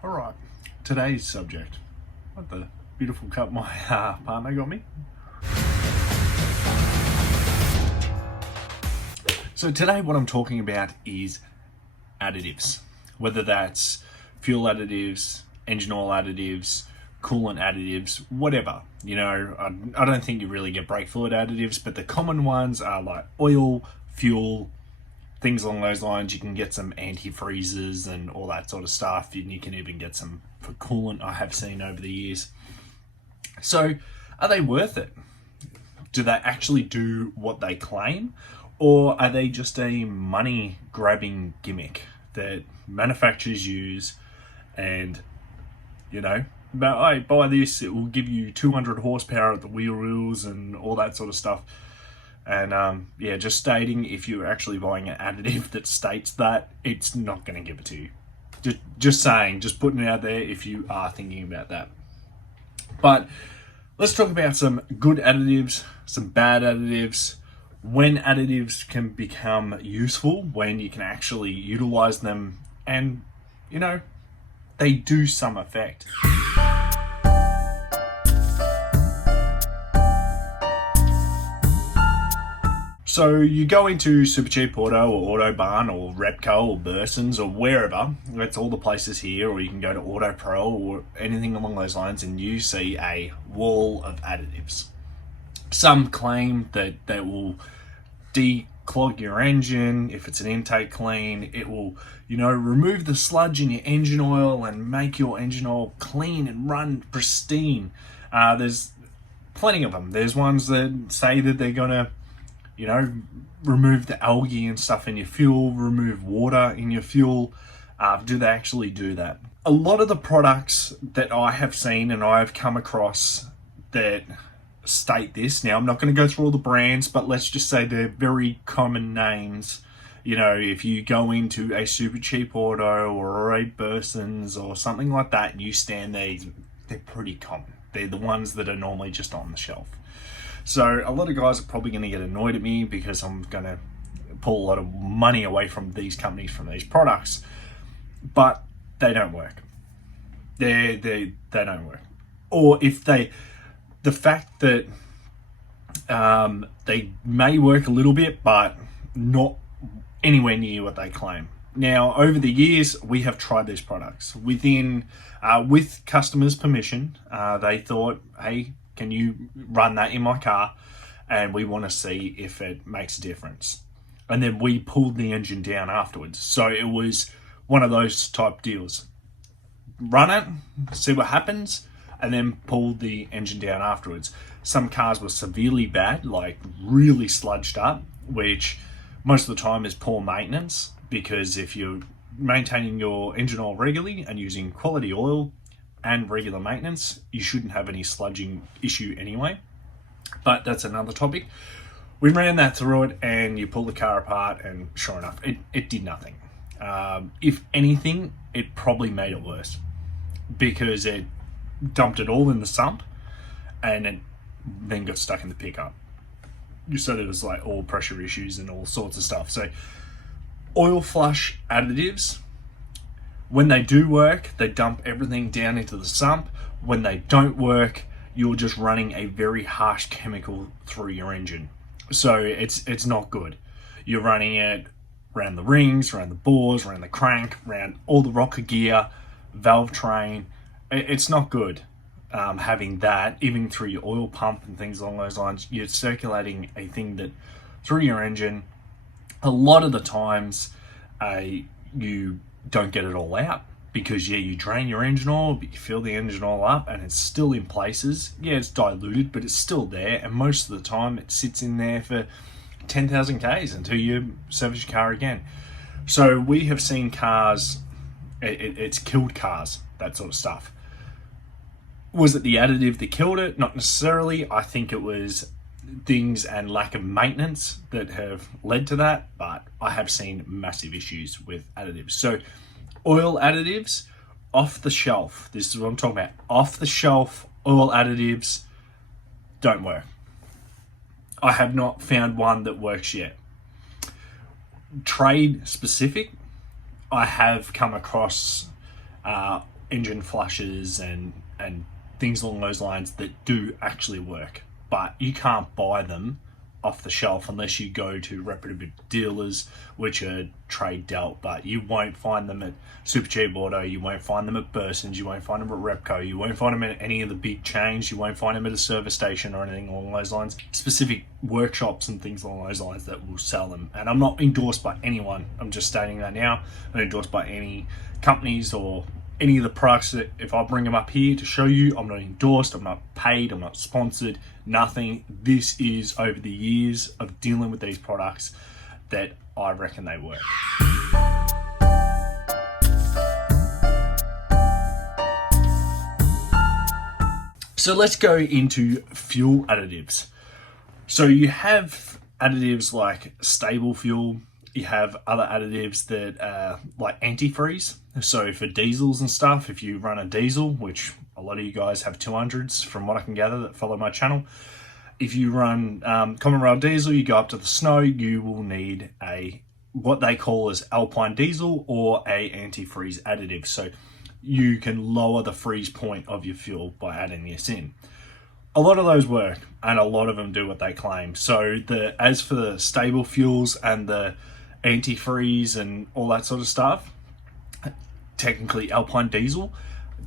All right, today's subject. What the beautiful cut my partner got me. So today what I'm talking about is additives, whether that's fuel additives, engine oil additives, coolant additives, whatever. You know, I don't think you really get brake fluid additives, but the common ones are like oil, fuel, things along those lines. You can get some antifreezes and all that sort of stuff. You can even get some for coolant, I have seen over the years. So are they worth it? Do they actually do what they claim? Or are they just a money grabbing gimmick that manufacturers use and, you know, but hey, buy this, it will give you 200 horsepower at the wheels and all that sort of stuff. And yeah, just stating, if you're actually buying an additive that states that, it's not going to give it to you. Just saying, just putting it out there if you are thinking about that. But let's talk about some good additives, some bad additives, when additives can become useful, when you can actually utilize them, and, you know, they do some effect. So you go into Supercheap Auto or Autobarn or Repco or Burson's or wherever, that's all the places here, or you can go to Auto Pro or anything along those lines, and you see a wall of additives. Some claim that they will declog your engine. If it's an intake clean, it will, you know, remove the sludge in your engine oil and make your engine oil clean and run pristine. There's plenty of them. There's ones that say that they're gonna, you know, remove the algae and stuff in your fuel, remove water in your fuel. Do they actually do that? A lot of the products that I have seen and I have come across that state this, now I'm not going to go through all the brands, but let's just say they're very common names. You know, if you go into a Supercheap Auto or a Burson's or something like that, and you stand there, they're pretty common. They're the ones that are normally just on the shelf. So a lot of guys are probably going to get annoyed at me because I'm going to pull a lot of money away from these companies, from these products, but they don't work. They don't work. Or if they, the fact that they may work a little bit, but not anywhere near what they claim. Now, over the years, we have tried these products with customers' permission. They thought, hey, can you run that in my car? And we want to see if it makes a difference. And then we pulled the engine down afterwards. So it was one of those type deals. Run it, see what happens, and then pull the engine down afterwards. Some cars were severely bad, like really sludged up, which most of the time is poor maintenance, because if you're maintaining your engine oil regularly and using quality oil and regular maintenance, you shouldn't have any sludging issue anyway. But that's another topic. We ran that through it, and you pull the car apart, and sure enough, it did nothing. If anything, it probably made it worse, because it dumped it all in the sump and it then got stuck in the pickup. So there was like all pressure issues and all sorts of stuff. So oil flush additives, when they do work, they dump everything down into the sump. When they don't work, you're just running a very harsh chemical through your engine. So it's not good. You're running it around the rings, around the bores, around the crank, around all the rocker gear, valve train. It's not good having that, even through your oil pump and things along those lines. You're circulating a thing that through your engine. A lot of the times you don't get it all out, because you drain your engine oil, but you fill the engine oil up and it's still in places. Yeah, it's diluted, but it's still there, and most of the time it sits in there for 10,000 Ks until you service your car again. So we have seen cars, it's killed cars, that sort of stuff. Was it the additive that killed it? Not necessarily. I think it was things and lack of maintenance that have led to that, but I have seen massive issues with additives. So oil additives, off the shelf, this is what I'm talking about, off the shelf oil additives don't work. I have not found one that works yet. Trade specific, I have come across engine flushes and things along those lines that do actually work, but you can't buy them off the shelf unless you go to reputable dealers, which are trade dealt, but you won't find them at Super Cheap Auto, you won't find them at Bursons, you won't find them at Repco, you won't find them at any of the big chains, you won't find them at a service station or anything along those lines. Specific workshops and things along those lines that will sell them. And I'm not endorsed by anyone, I'm just stating that now. I'm not endorsed by any companies or any of the products that if I bring them up here to show you, I'm not endorsed, I'm not paid, I'm not sponsored, nothing. This is over the years of dealing with these products that I reckon they work. So let's go into fuel additives. So you have additives like stable fuel, you have other additives that are like antifreeze. So for diesels and stuff, if you run a diesel, which a lot of you guys have 200s from what I can gather that follow my channel, if you run common rail diesel, you go up to the snow, you will need a what they call as alpine diesel or a antifreeze additive. So you can lower the freeze point of your fuel by adding this in. A lot of those work and a lot of them do what they claim. So as for the stable fuels and the antifreeze and all that sort of stuff, technically alpine diesel,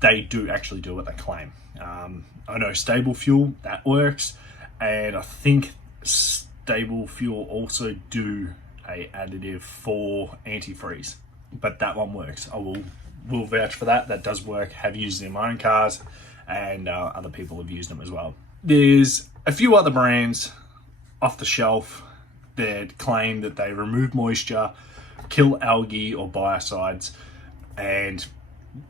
they do actually do what they claim. I know stable fuel, that works, and I think stable fuel also do a additive for antifreeze, but that one works. I will vouch for that. That does work. Have used it in my own cars, and other people have used them as well. There's a few other brands off the shelf that claim that they remove moisture, kill algae or biocides, and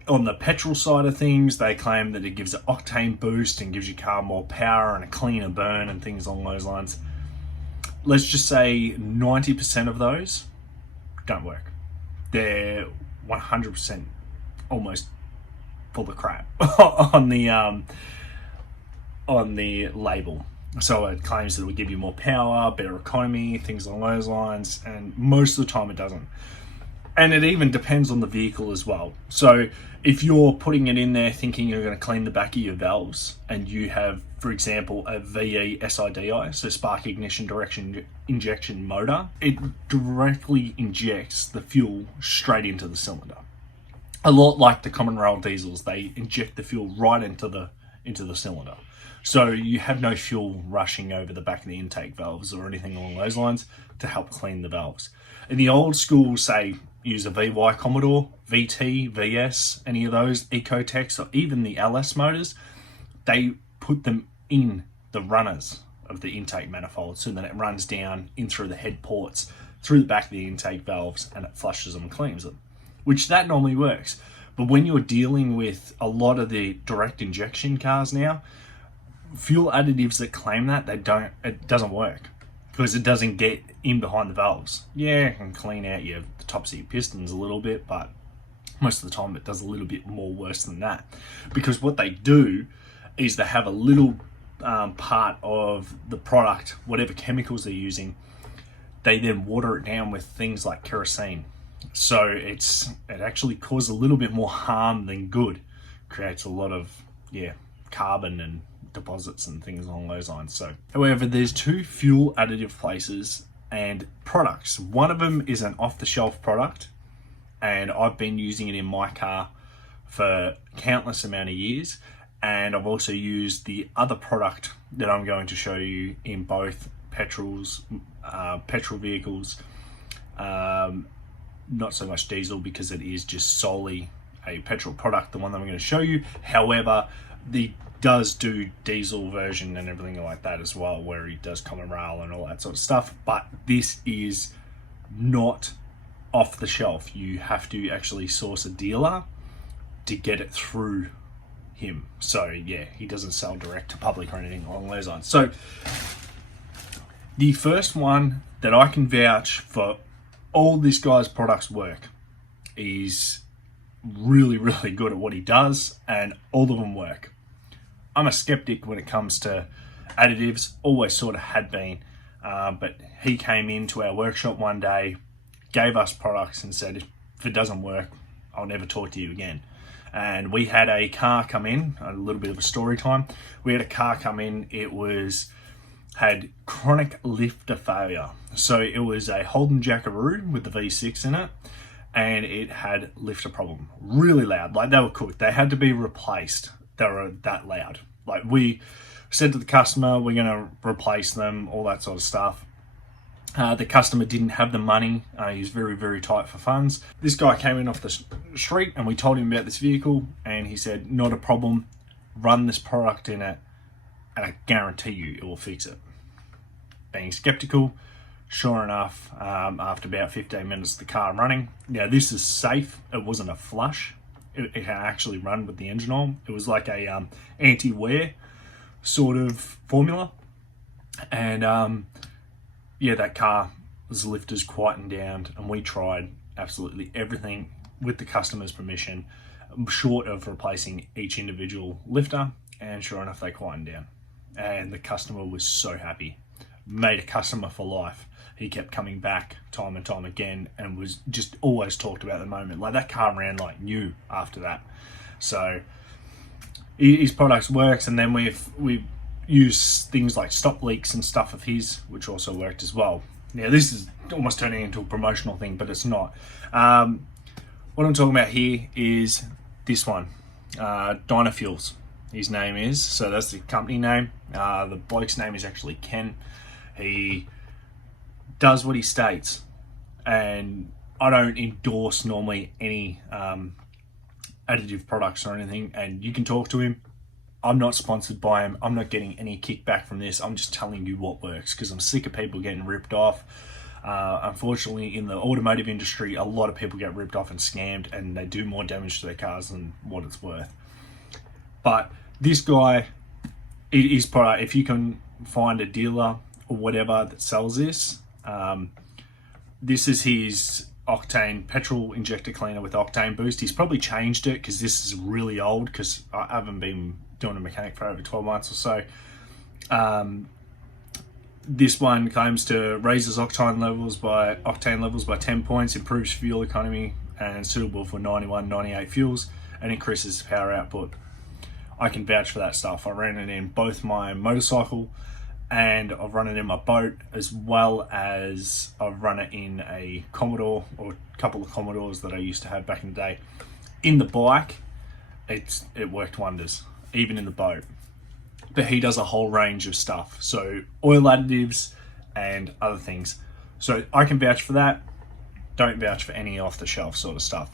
on the petrol side of things, they claim that it gives an octane boost and gives your car more power and a cleaner burn and things along those lines. Let's just say 90% of those don't work. They're 100% almost full of crap on the label. So it claims that it will give you more power, better economy, things along those lines, and most of the time it doesn't. And it even depends on the vehicle as well. So if you're putting it in there thinking you're going to clean the back of your valves, and you have, for example, a VE SIDI, so spark ignition direction injection motor, it directly injects the fuel straight into the cylinder. A lot like the common rail diesels, they inject the fuel right into the cylinder. So you have no fuel rushing over the back of the intake valves or anything along those lines to help clean the valves. In the old school, say, use a VY Commodore, VT, VS, any of those, Ecotechs, or even the LS motors, they put them in the runners of the intake manifold so that it runs down in through the head ports, through the back of the intake valves, and it flushes them and cleans them, which that normally works. But when you're dealing with a lot of the direct injection cars now, fuel additives that claim that, it doesn't work because it doesn't get in behind the valves. Yeah, it can clean out the tops of your pistons a little bit, but most of the time it does a little bit more worse than that, because what they do is they have a little part of the product, whatever chemicals they're using, they then water it down with things like kerosene. So it actually causes a little bit more harm than good. Creates a lot of carbon and deposits and things along those lines. So, however, there's two fuel additive places and products. One of them is an off-the-shelf product, and I've been using it in my car for countless amount of years. And I've also used the other product that I'm going to show you in both petrol vehicles, not so much diesel, because it is just solely a petrol product, the one that I'm going to show you. However, the does do diesel version and everything like that as well, where he does common rail and all that sort of stuff, but this is not off the shelf. You have to actually source a dealer to get it through him. So yeah, he doesn't sell direct to public or anything along those lines. So the first one that I can vouch for all this guy's products work, is really, really good at what he does, and all of them work. I'm a skeptic when it comes to additives, always sort of had been, but he came into our workshop one day, gave us products and said, if it doesn't work, I'll never talk to you again. And we had a car come in, a little bit of a story time. We had a car come in, had chronic lifter failure. So it was a Holden Jackaroo with the V6 in it, and it had lifter problem. Really loud, like they were cooked. They had to be replaced. They were that loud. Like we said to the customer, we're gonna replace them, all that sort of stuff. The customer didn't have the money. He was very, very tight for funds. This guy came in off the street and we told him about this vehicle, and he said, not a problem, run this product in it and I guarantee you it will fix it. Being skeptical, sure enough, after about 15 minutes of the car running, now this is safe, it wasn't a flush, it had actually run with the engine on. It was like a anti-wear sort of formula, and yeah, that car was lifters quietened down, and we tried absolutely everything with the customer's permission, short of replacing each individual lifter, and sure enough, they quietened down. And the customer was so happy. Made a customer for life. He kept coming back time and time again, and was just always talked about the moment. Like that car ran like new after that. So his products works, and then we've used things like stop leaks and stuff of his, which also worked as well. Now this is almost turning into a promotional thing, but it's not. What I'm talking about here is this one, Dynafuels. His name is, so that's the company name. The bloke's name is actually Ken. He does what he states, and I don't endorse normally any additive products or anything, and you can talk to him. I'm not sponsored by him. I'm not getting any kickback from this. I'm just telling you what works, because I'm sick of people getting ripped off. Unfortunately, in the automotive industry, a lot of people get ripped off and scammed, and they do more damage to their cars than what it's worth. But this guy, his product, if you can find a dealer or whatever that sells this, this is his octane petrol injector cleaner with octane boost. He's probably changed it because this is really old, because I haven't been doing a mechanic for over 12 months or so. This one claims to raises octane levels by 10 points, improves fuel economy, and suitable for 91, 98 fuels, and increases power output. I can vouch for that stuff. I ran it in both my motorcycle, and I've run it in my boat, as well as I've run it in a Commodore, or a couple of Commodores that I used to have back in the day. In the bike, it worked wonders, even in the boat. But he does a whole range of stuff, so oil additives and other things. So I can vouch for that. Don't vouch for any off-the-shelf sort of stuff.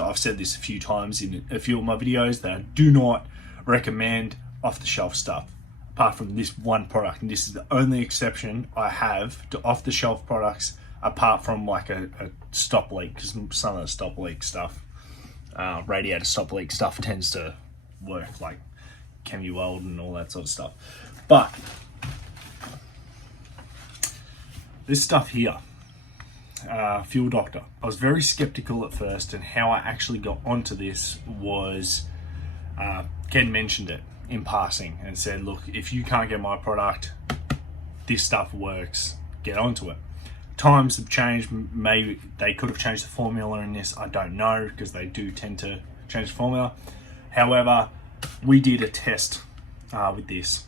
I've said this a few times in a few of my videos, that I do not recommend off-the-shelf stuff, apart from this one product. And this is the only exception I have to off-the-shelf products, apart from like a stop leak, because some of the stop leak stuff, radiator stop leak stuff, tends to work, like chemi weld and all that sort of stuff. But this stuff here, Fuel Doctor, I was very skeptical at first, and how I actually got onto this was Ken mentioned it in passing and said, look, if you can't get my product, this stuff works, get onto it. Times have changed. Maybe they could have changed the formula in this, I don't know, because they do tend to change the formula. However, we did a test with this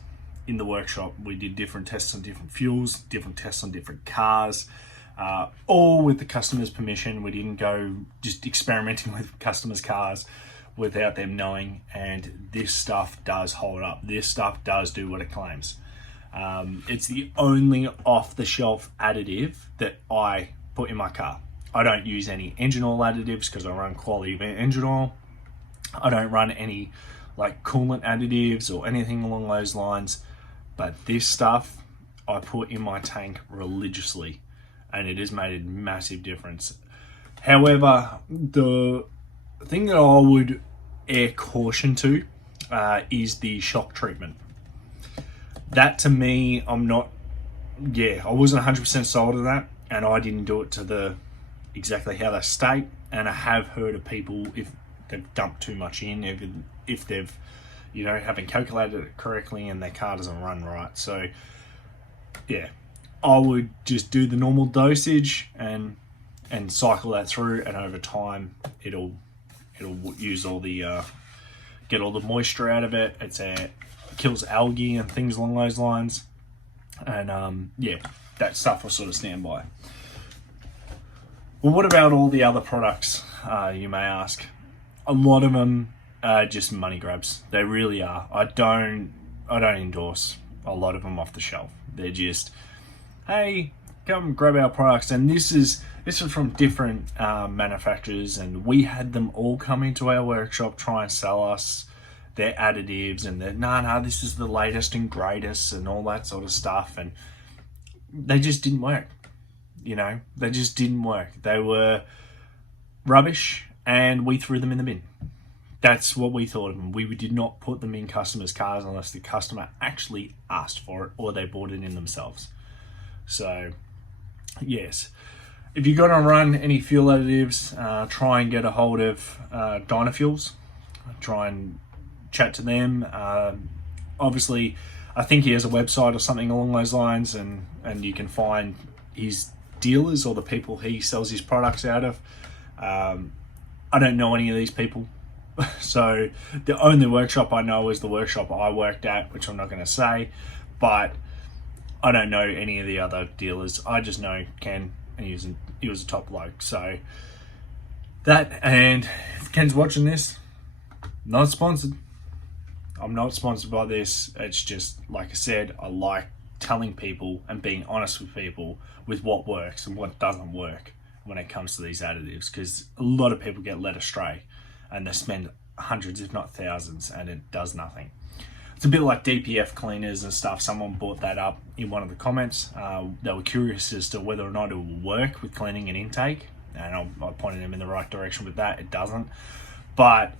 in the workshop. We did different tests on different fuels, different tests on different cars, all with the customer's permission. We didn't go just experimenting with customers' cars without them knowing, and this stuff does hold up. This stuff does do what it claims. It's the only off-the-shelf additive that I put in my car. I don't use any engine oil additives because I run quality engine oil. I don't run any like coolant additives or anything along those lines, but this stuff I put in my tank religiously, and it has made a massive difference. However, the thing that I would air caution to is the shock treatment. That to me, I wasn't 100% sold on that, and I didn't do it to exactly how they state. And I have heard of people, if they've dumped too much in, if they've, haven't calculated it correctly and their car doesn't run right. So yeah, I would just do the normal dosage and cycle that through, and over time it'll It'll use all the get all the moisture out of it. It kills algae and things along those lines. And yeah, that stuff will sort of stand by. Well, what about all the other products, you may ask? A lot of them are just money grabs. They really are. I don't endorse a lot of them off the shelf. They're just, hey, come grab our products. And this is from different manufacturers, and we had them all come into our workshop, try and sell us their additives, and no, this is the latest and greatest and all that sort of stuff. And they just didn't work. You know, they just didn't work. They were rubbish, and we threw them in the bin. That's what we thought of them. We did not put them in customers' cars unless the customer actually asked for it or they bought it in themselves. So, yes. If you're going to run any fuel additives, try and get a hold of Dynafuels. Try and chat to them. Obviously, I think he has a website or something along those lines, and you can find his dealers or the people he sells his products out of. I don't know any of these people. So the only workshop I know is the workshop I worked at, which I'm not going to say, but I don't know any of the other dealers. I just know Ken, and he was a top bloke. So that, and if Ken's watching this, not sponsored. I'm not sponsored by this. It's just, like I said, I like telling people and being honest with people with what works and what doesn't work when it comes to these additives, because a lot of people get led astray and they spend hundreds if not thousands and it does nothing. It's a bit like DPF cleaners and stuff. Someone brought that up in one of the comments. They were curious as to whether or not it will work with cleaning and intake, and I pointed them in the right direction with that. It doesn't. But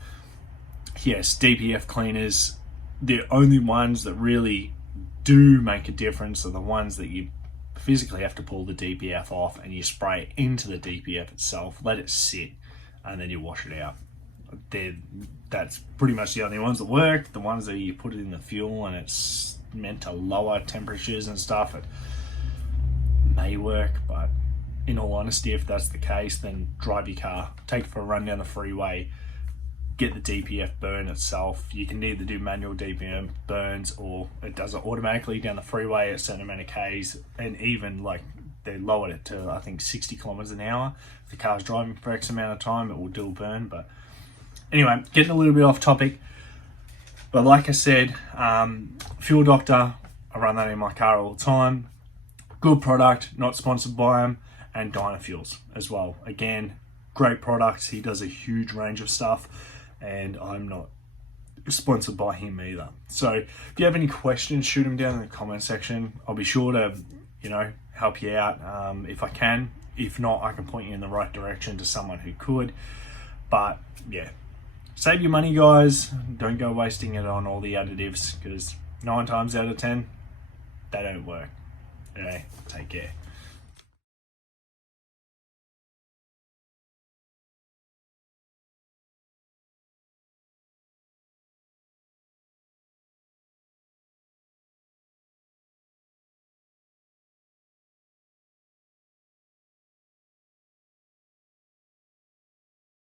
yes, DPF cleaners, the only ones that really do make a difference are the ones that you physically have to pull the DPF off and you spray it into the DPF itself, let it sit, and then you wash it out. That's pretty much the only ones that work. The ones that you put it in the fuel and it's meant to lower temperatures and stuff, it may work, but in all honesty, if that's the case, then drive your car, take it for a run down the freeway, get the DPF burn itself. You can either do manual DPF burns, or it does it automatically down the freeway at a certain amount of Ks, and even like they lowered it to I think 60 kilometers an hour. If the car's driving for X amount of time, it will do a burn. But anyway, getting a little bit off topic. But like I said, Fuel Doctor, I run that in my car all the time. Good product, not sponsored by him. And Dynafuels as well. Again, great products. He does a huge range of stuff, and I'm not sponsored by him either. So if you have any questions, shoot them down in the comment section. I'll be sure to, help you out if I can. If not, I can point you in the right direction to someone who could. But yeah, save your money, guys. Don't go wasting it on all the additives, because 9 times out of 10, they don't work. Okay, take care.